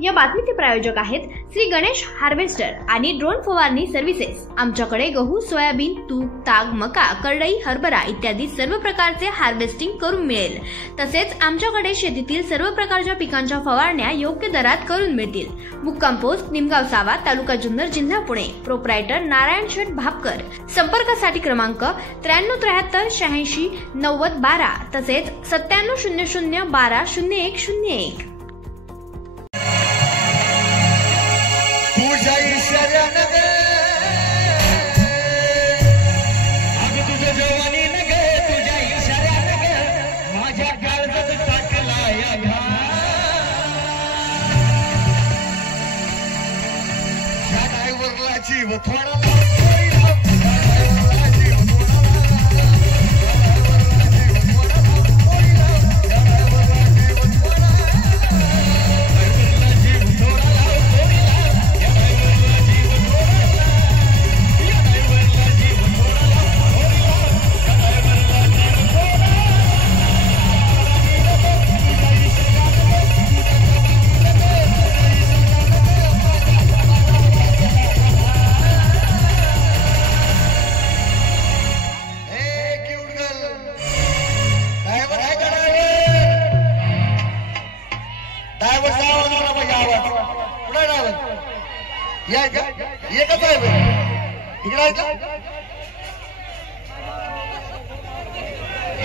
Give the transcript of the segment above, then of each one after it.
या बातमीचे प्रायोजक आहेत श्री गणेश हार्वेस्टर आणि ड्रोन फवारणी सर्व्हिसेस। आमच्याकडे गहू, सोयाबीन, तूर, ताग, मका, करडई, हरभरा इत्यादी सर्व प्रकारचे हार्वेस्टिंग करून मिळेल। तसेच आमच्याकडे शेतीतील सर्व प्रकारच्या पिकांच्या फवारण्या योग्य दरात करून मिळतील। मुक्काम पोस्ट निमगाव सावा, तालुका जुन्नर, जिल्हा पुणे। प्रोप्रायटर नारायण शेठ भापकर। संपर्कासाठी क्रमांक 9373 86 90 12 तसेच 9700 12 0101। तुझ्या इशाऱ्यानं ग अगं तुझं जवानीनं ग तुझ्या इशाऱ्यानं ग माझ्या काळजात टाकला या ह्या ड्रायव्हरला जीव थोडा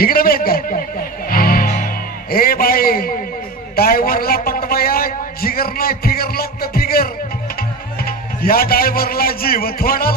इकडे भेट का ए बाई ड्रायव्हरला पटवाया जिगर नाही फिगर लागतं फिगर या ड्रायव्हरला जीव थोडा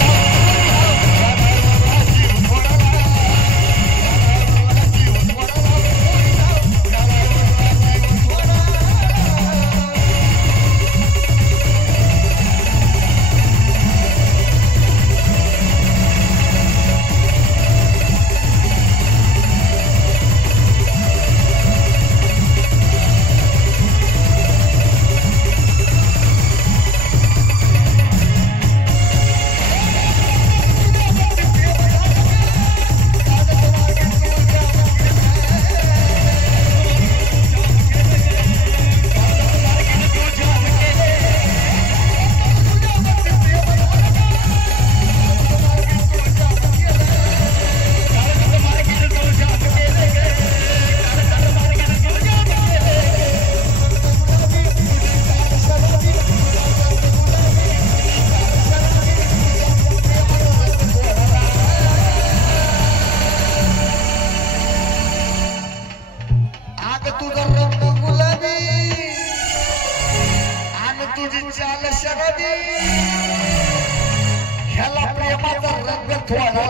ह्याला प्रेमाचा रंग थोडा